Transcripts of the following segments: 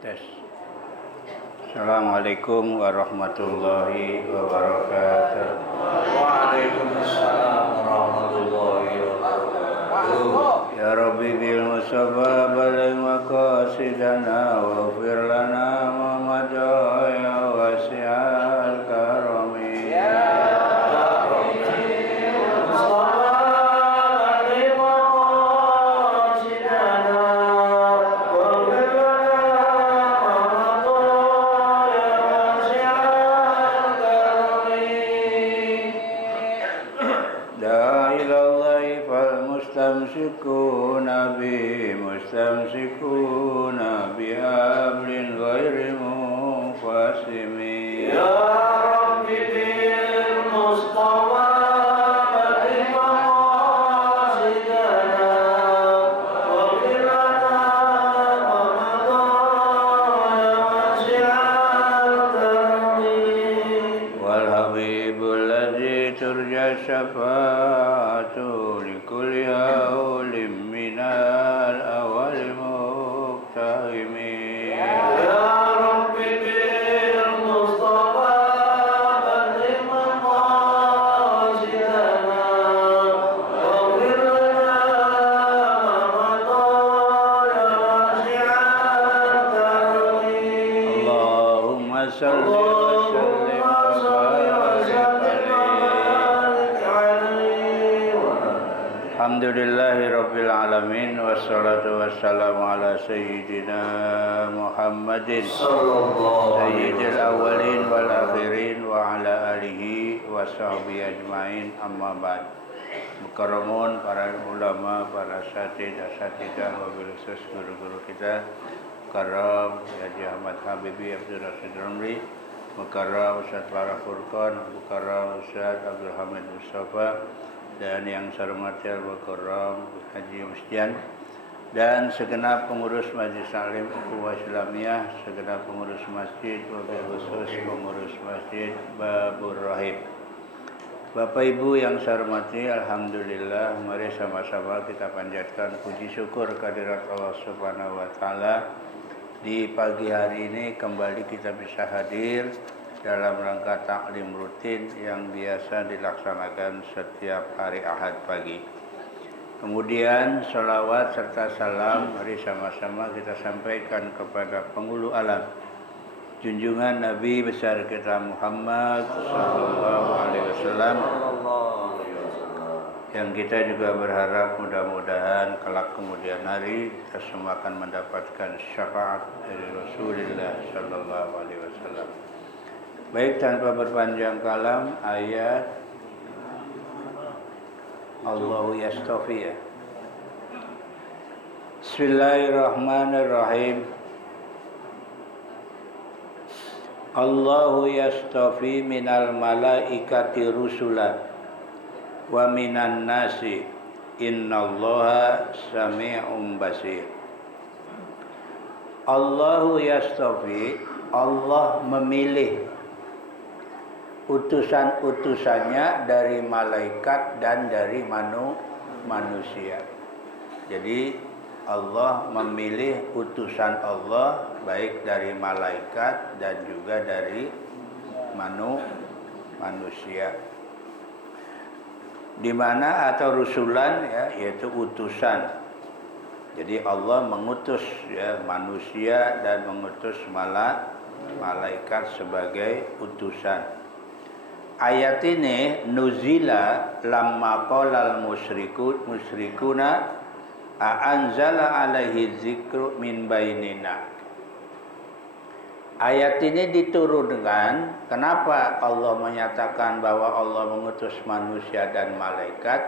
Tes. Assalamualaikum warahmatullahi wabarakatuh. Waalaikumsalam warahmatullahi wabarakatuh. Ya Rabbi bil musabbah baligh maqasidana waghfir lana ma madha ya wasi'al karami. mustamsikuna bihablin ghairi munqasimin. Ya Rabbi bil Mustafa baligh maqasidana waghfir lana ma madha ya wasi'al karami. Wal habibul ladzi turja syafa'atu likulli haulim minal awal muqtahimin. Ya Rabbi bil Mustafa baligh maqasidana waghfir lana ma madha ya wasi'al karami. Allahumma salli wa sallim wa barik alaihi. Alhamdulillahi rabbil alamin wassalatu wassalamu ala sayyidina Muhammadin sayyidil awwalin wal akhirin wa ala alihi wa sahbihi ajmain, amma ba'd. Mukarramun para ulama, para asatidzah wabil khusus guru-guru kita, mukarram Haji Ahmad Habibi Abdul Rasid Ramli, mukarram Ustaz Farah Furqan, mukarram Ustaz Abdul Hamid Mustafa, dan yang saya hormati Al-Mukarram Haji Musdian, dan segenap pengurus Majlis Taklim Ukhuwah Islamiyah, segenap pengurus masjid, wabil khusus pengurus masjid Babur Rahim. Bapak Ibu yang saya hormati, alhamdulillah, mari sama-sama kita panjatkan puji syukur kehadirat Allah Subhanahu wa taala. Di pagi hari ini kembali kita bisa hadir dalam rangka taklim rutin yang biasa dilaksanakan setiap hari Ahad pagi. Kemudian salawat serta salam mari sama-sama kita sampaikan kepada penghulu alam, junjungan Nabi besar kita Muhammad sallallahu alaihi wasallam, yang kita juga berharap mudah-mudahan kelak kemudian hari kita semua akan mendapatkan syafaat dari Rasulullah sallallahu alaihi wasallam. Baik, tanpa berpanjang kalam, ayat Allahu yastafi. Bismillahirrahmanirrahim. Allahu yastafi minal malaikati rusulan wa minan nasi innallaha sami'un basir. Allahu yastafi, Allah memilih utusan-utusannya dari malaikat dan dari manusia. Jadi Allah memilih utusan Allah baik dari malaikat dan juga dari manusia. Di mana atau rusulan ya, yaitu utusan. Jadi Allah mengutus ya manusia dan mengutus malaikat sebagai utusan. Ayat ini nuzila lamma qalal musyrikuna anzala alaihi dzikru min bainina. Ayat ini diturunkan, kenapa Allah menyatakan bahwa Allah mengutus manusia dan malaikat,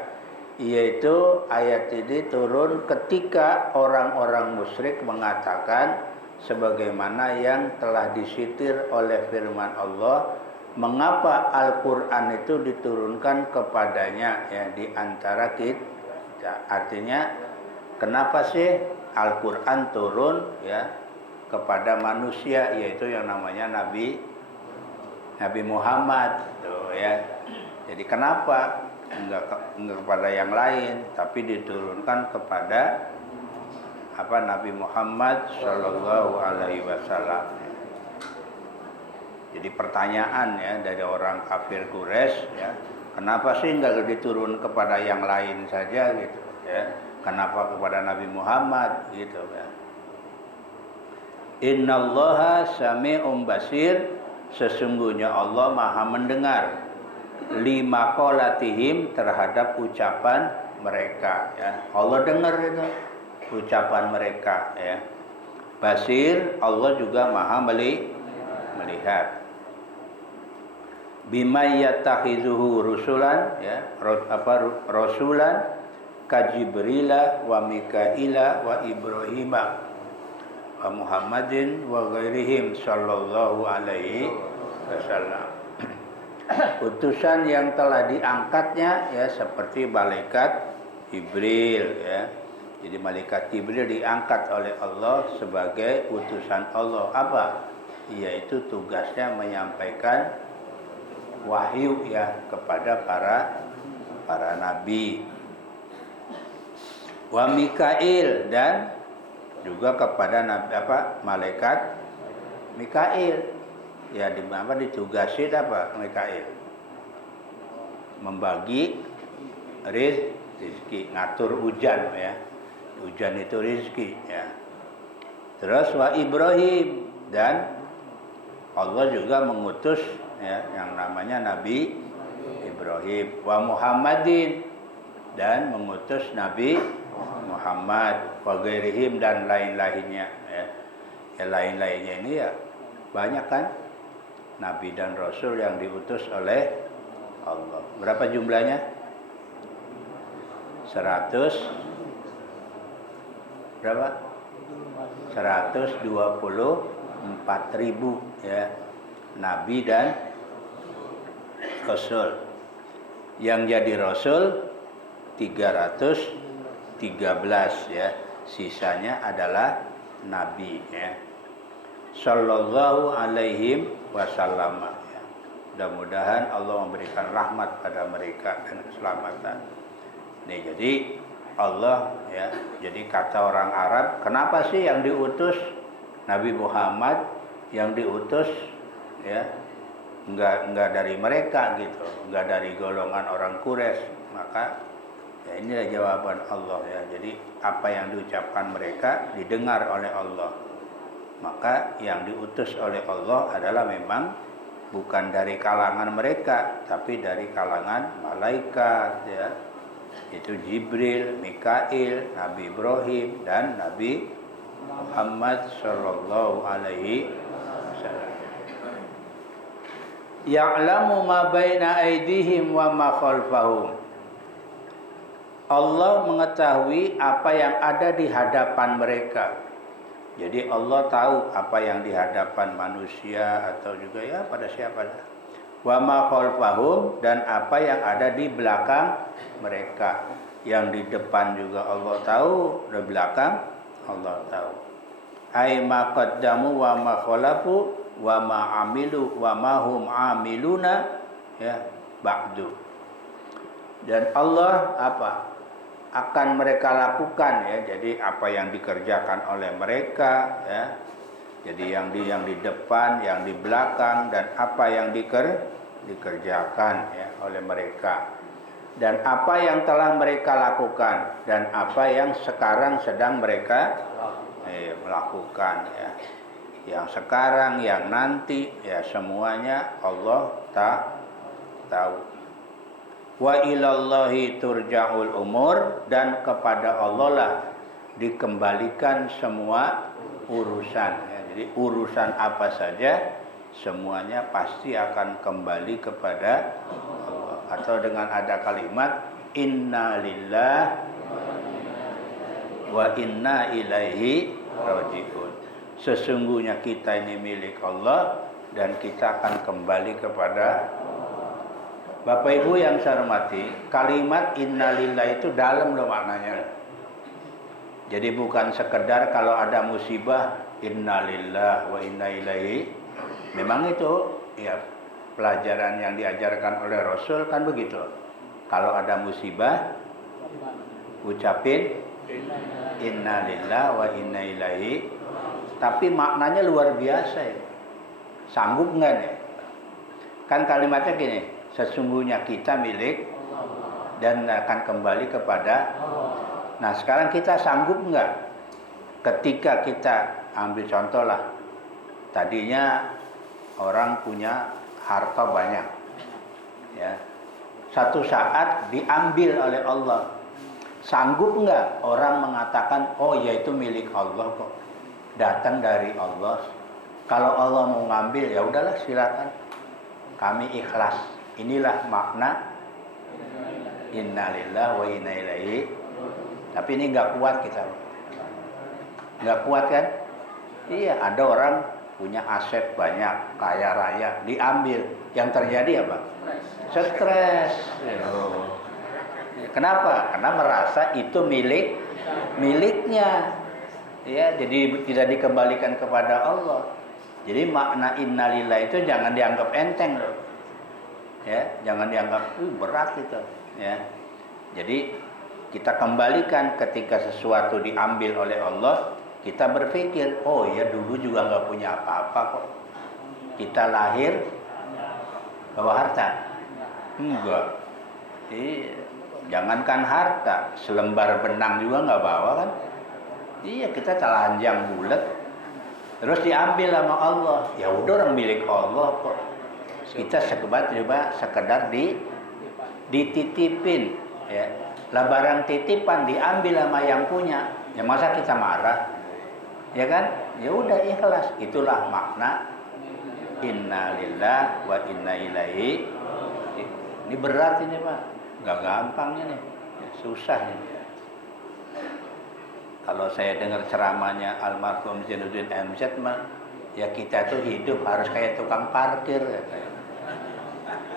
yaitu ayat ini turun ketika orang-orang musyrik mengatakan sebagaimana yang telah disitir oleh firman Allah, mengapa Al-Quran itu diturunkan kepadanya ya di antara kita. Artinya kenapa sih Al-Quran turun ya kepada manusia, yaitu yang namanya Nabi Muhammad tuh ya. Jadi kenapa enggak kepada yang lain tapi diturunkan kepada Nabi Muhammad Sallallahu Alaihi Wasallam. Jadi pertanyaan ya dari orang kafir Quraisy ya, kenapa sih nggak diturun kepada yang lain saja gitu ya? Kenapa kepada Nabi Muhammad gitu ya? Innallaha sami'un basir, sesungguhnya Allah Maha mendengar lima qalatihim, terhadap ucapan mereka ya. Allah dengar itu ucapan mereka ya. Basir, Allah juga Maha melihat. Bima yatakhizuhu rusulan ya, rasulan ka Jibrila wa Mikaila wa Ibrahima wa Muhammadin wa ghairihim sallallahu alaihi wasallam. Utusan yang telah diangkatnya ya, seperti malaikat Jibril ya. Jadi malaikat Jibril diangkat oleh Allah sebagai utusan Allah. Apa? Yaitu tugasnya menyampaikan wahyu ya kepada para nabi. Wa Mikail, dan juga kepada nabi malaikat Mikail. Ya ditugasin Mikail? Membagi rizki, ngatur hujan ya. Hujan itu rizki ya. Terus wa Ibrahim, dan Allah juga mengutus ya yang namanya Nabi Ibrahim. Wa Muhammadin, dan mengutus Nabi Muhammad. Wa ghairihim, dan lain-lainnya ya. Ya lain-lainnya ini ya banyak kan Nabi dan Rasul yang diutus oleh Allah. Berapa jumlahnya? 124.000 ya Nabi dan Rasul. Yang jadi Rasul 313 ya. Sisanya adalah Nabi ya. Sallallahu alaihi wasallam ya. Mudah-mudahan Allah memberikan rahmat pada mereka dan keselamatan. Nih jadi Allah ya, jadi kata orang Arab, kenapa sih yang diutus Nabi Muhammad, yang diutus ya enggak dari mereka gitu, enggak dari golongan orang Quraisy? Maka ya inilah jawaban Allah ya. Jadi apa yang diucapkan mereka didengar oleh Allah. Maka yang diutus oleh Allah adalah memang bukan dari kalangan mereka, tapi dari kalangan malaikat ya. Itu Jibril, Mikail, Nabi Ibrahim, dan Nabi Muhammad sallallahu alaihi wasallam. Ya'lamu ma baina aydihim wa ma khalfahum. Allah mengetahui apa yang ada di hadapan mereka. Jadi Allah tahu apa yang di hadapan manusia atau juga ya pada siapa. Wa ma khalfahum, dan apa yang ada di belakang mereka. Yang di depan juga Allah tahu, di belakang Allah tahu. Ai ma qaddamu wa ma khalafu wa ma amilu wa ma hum amiluna ya ba'du. Dan Allah akan mereka lakukan ya. Jadi apa yang dikerjakan oleh mereka ya. Jadi yang di depan, yang di belakang, dan apa yang dikerjakan ya oleh mereka. Dan apa yang telah mereka lakukan, dan apa yang sekarang sedang mereka melakukan ya. Yang sekarang, yang nanti ya, semuanya Allah tahu. Wa ilallahi turja'ul umur, dan kepada Allah lah dikembalikan semua urusan ya. Jadi urusan apa saja semuanya pasti akan kembali kepada Allah. Atau dengan ada kalimat inna lillah wa inna ilaihi raji'un. Sesungguhnya kita ini milik Allah dan kita akan kembali kepada. Bapak Ibu yang saya hormati, kalimat innalillah itu dalam loh maknanya. Jadi bukan sekedar kalau ada musibah innalillah wa inna ilaihi. Memang itu ya pelajaran yang diajarkan oleh Rasul kan begitu. Kalau ada musibah ucapin Inna lillahi wa inna ilaihi. Tapi maknanya luar biasa ya. Sanggup nggak nih? Kan kalimatnya gini, sesungguhnya kita milik dan akan kembali kepada. Nah sekarang kita sanggup nggak? Ketika kita ambil contoh lah, tadinya orang punya harta banyak, ya. Satu saat diambil oleh Allah. Sanggup nggak orang mengatakan, oh ya itu milik Allah kok, datang dari Allah. Kalau Allah mau ngambil ya udahlah silakan, kami ikhlas. Inilah makna innalillahi wa inna ilaihi. Tapi ini nggak kuat kita, nggak kuat kan? Iya, ada orang punya aset banyak, kaya raya, diambil. Yang terjadi apa? Stres. Kenapa? Karena merasa itu miliknya. Ya, jadi tidak dikembalikan kepada Allah. Jadi makna innalillah itu jangan dianggap enteng loh. Ya, jangan dianggap berat itu, ya. Jadi kita kembalikan ketika sesuatu diambil oleh Allah, kita berpikir, oh ya dulu juga nggak punya apa-apa kok. Kita lahir bawa harta? Enggak. Jangankan harta, selembar benang juga nggak bawa kan? Iya, kita telanjang bulat, terus diambil sama Allah. Ya udah orang milik Allah kok. Kita sekedar dititipin, ya. Lah barang titipan diambil sama yang punya, ya masa kita marah? Ya kan? Ya udah ikhlas. Itulah makna inna lillahi wa inna ilaihi. Ini berat ini Pak, nggak gampang ini, susah ini. Kalau saya dengar ceramahnya almarhum Zainuddin MZ mah, ya kita tuh hidup harus kayak tukang parkir,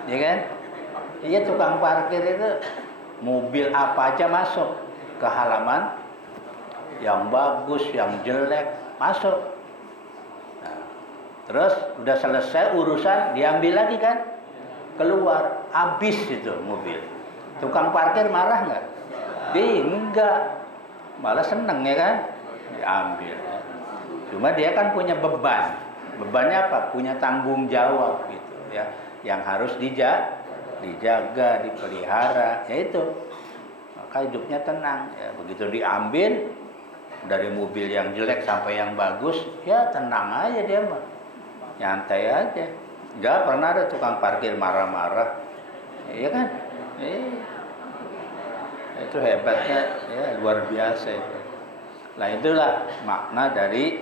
ya kan? Iya, tukang parkir itu mobil apa aja masuk ke halaman, yang bagus, yang jelek masuk. Nah, terus udah selesai urusan diambil lagi kan, keluar, habis itu mobil. Tukang parkir marah nggak? Enggak, malah seneng ya kan, diambil. Cuma dia kan punya beban. Bebannya apa? Punya tanggung jawab gitu ya, yang harus dijaga, dipelihara, yaitu. Maka hidupnya tenang ya. Begitu diambil dari mobil yang jelek sampai yang bagus, ya tenang aja dia mah, nyantai aja. Nggak pernah ada tukang parkir marah-marah, iya kan? Itu hebatnya, ya luar biasa itu. Nah itulah makna dari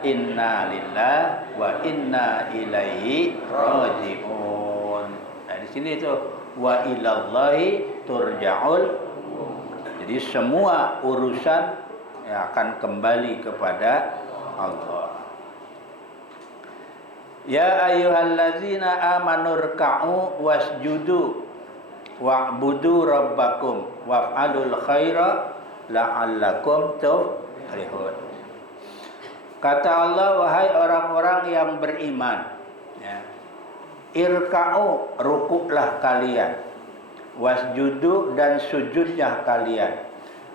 inna lillahi wa inna ilaihi raji'un. Nah di sini itu wa ilallahi turja'ul. Jadi semua urusan yang akan kembali kepada Allah. Ya ayyuhallazina amanu rka'u wasjudu wa'budu rabbakum waf'alul khaira la'allakum tuflihun. Kata Allah, wahai orang-orang yang beriman, ya, irka'u, rukuklah kalian, wasjudu, dan sujudlah kalian.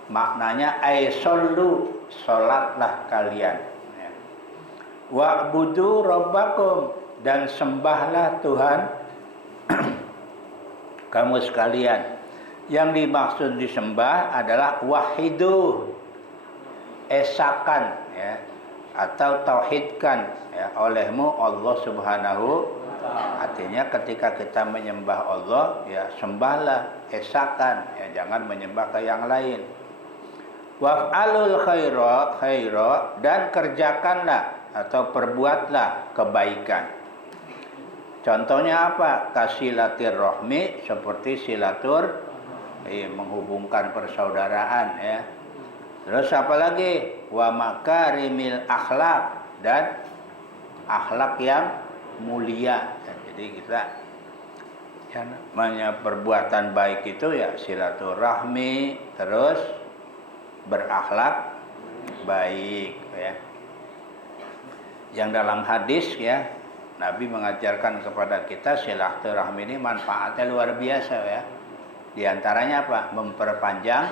Maknanya aisollu, sholatlah kalian, ya. Wa'budu rabbakum, dan sembahlah Tuhan kamu sekalian. Yang dimaksud disembah adalah wahidu, esakan, ya, atau tauhidkan, ya, olehmu Allah Subhanahu. Artinya ketika kita menyembah Allah, ya sembahlah, esakan, ya, jangan menyembah ke yang lain. Waf'alul khaira, dan kerjakanlah atau perbuatlah kebaikan. Contohnya apa? Kasilatirrohmi, seperti silatur, menghubungkan persaudaraan, ya. Terus apa lagi? Wa makarimil akhlak, dan akhlak yang mulia. Jadi kita, ya, namanya perbuatan baik itu ya silaturahmi, terus berakhlak baik, ya. Yang dalam hadis, ya, Nabi mengajarkan kepada kita silaturahmi ini manfaatnya luar biasa, ya. Di antaranya apa? Memperpanjang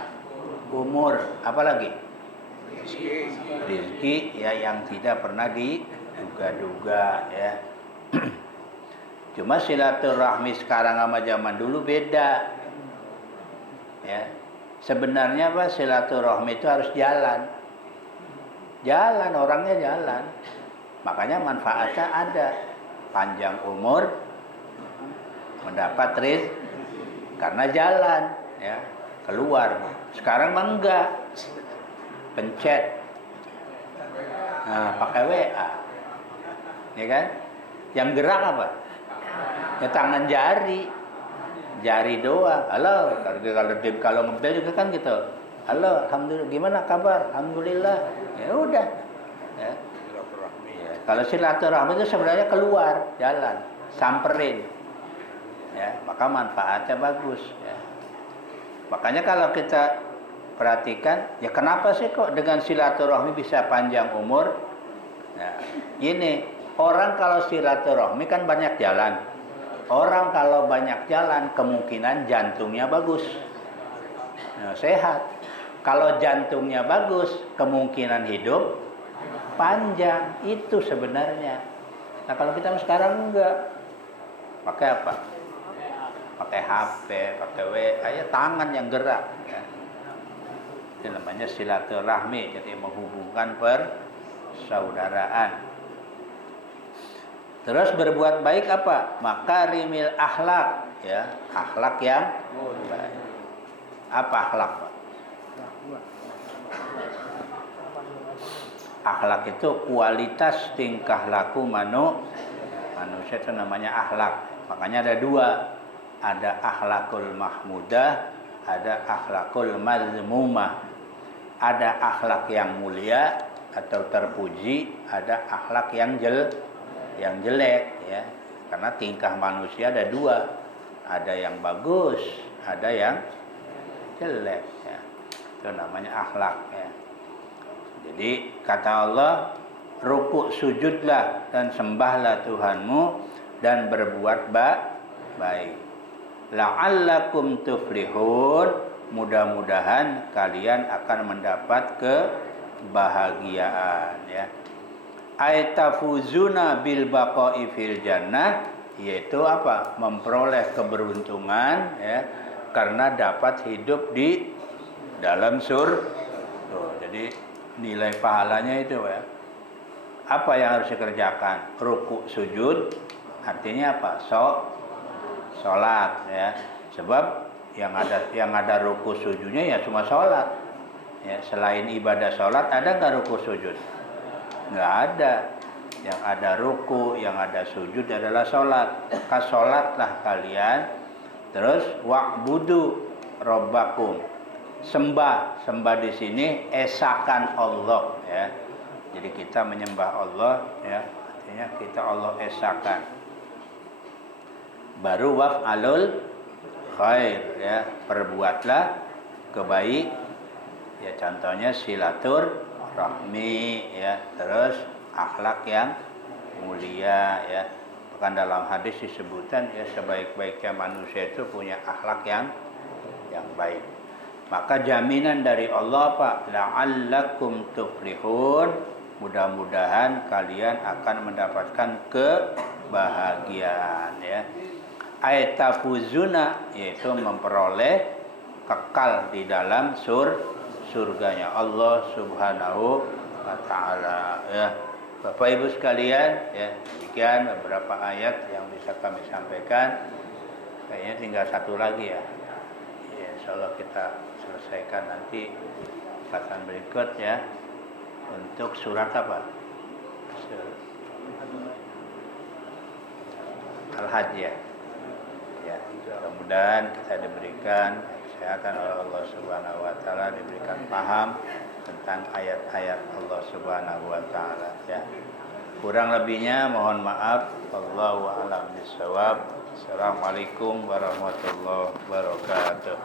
umur, apa lagi? Rizki ya yang tidak pernah diduga-duga ya. Cuma silaturahmi sekarang sama zaman dulu beda. Ya. Sebenarnya apa? Silaturahmi itu harus jalan. Jalan, orangnya jalan. Makanya manfaatnya ada. Panjang umur, mendapat rizki karena jalan ya, keluar. Sekarang mah enggak. Pencet. Nah, pakai WA. Ya kan? Yang gerak apa? Ya tangan jari. Jari doang. Halo, kalau ngebel juga kan gitu. Halo, alhamdulillah. Gimana kabar? Alhamdulillah. Ya udah. Ya. Ya. Kalau silaturahmi itu sebenarnya keluar, jalan, samperin. Ya, maka manfaatnya bagus. Ya. Makanya kalau kita perhatikan, ya kenapa sih kok dengan silaturahmi bisa panjang umur? Nah, ini orang kalau silaturahmi kan banyak jalan. Orang kalau banyak jalan kemungkinan jantungnya bagus, nah, sehat. Kalau jantungnya bagus kemungkinan hidup panjang. Itu sebenarnya. Nah kalau kita sekarang enggak, pakai apa? Pakai HP, pakai WA, ya tangan yang gerak. Ya. Itu namanya silaturahmi, jadi menghubungkan persaudaraan. Terus berbuat baik apa? Makarimil akhlak, ya, akhlak yang baik. Apa akhlak, Pak? Akhlak itu kualitas tingkah laku manusia, itu namanya akhlak. Makanya ada dua, ada akhlakul mahmudah, ada akhlakul mazmumah. Ada akhlak yang mulia atau terpuji, ada akhlak yang jelek ya, karena tingkah manusia ada dua, ada yang bagus, ada yang jelek ya. Itu namanya akhlak ya. Jadi kata Allah, rukuk sujudlah dan sembahlah Tuhanmu dan berbuat baik. La'allakum tuflihun, mudah-mudahan kalian akan mendapat kebahagiaan ya. Aitafuzuna bil baqa'i fil jannah, yaitu apa? Memperoleh keberuntungan ya, karena dapat hidup di dalam surga. Jadi nilai pahalanya itu ya. Apa yang harus dikerjakan? Rukuk sujud, artinya apa? Sholat ya. Sebab yang ada rukuk sujudnya ya cuma sholat. Ya, selain ibadah sholat ada nggak rukuk sujud? Nggak ada. Yang ada ruku, yang ada sujud adalah sholat. Maka sholatlah kalian. Terus wa'budu robbakum, sembah di sini esakan Allah ya. Jadi kita menyembah Allah ya, artinya kita Allah esakan. Baru waf'alul khair ya, perbuatlah kebaik ya, contohnya silaturahmi ya, terus akhlak yang mulia ya. Bahkan dalam hadis disebutkan ya, sebaik-baiknya manusia itu punya akhlak yang baik. Maka jaminan dari Allah Pak, la'allakum tuflihun, mudah-mudahan kalian akan mendapatkan kebahagiaan ya. Aitafuzuna, yaitu memperoleh kekal di dalam surganya Allah Subhanahu wa taala ya. Bapak Ibu sekalian ya, demikian beberapa ayat yang bisa kami sampaikan. Kayaknya tinggal satu lagi ya. Ya, insyaallah kita selesaikan nanti kesempatan berikut ya. Untuk surat apa? Al-Hajj ya. Ya, mudah-mudahan kita diberikan kesehatan oleh Allah Subhanahu wa taala, diberikan paham tentang ayat-ayat Allah Subhanahu wa taala ya. Kurang lebihnya mohon maaf. Wallahu a'lam bishawab. Assalamualaikum warahmatullahi wabarakatuh.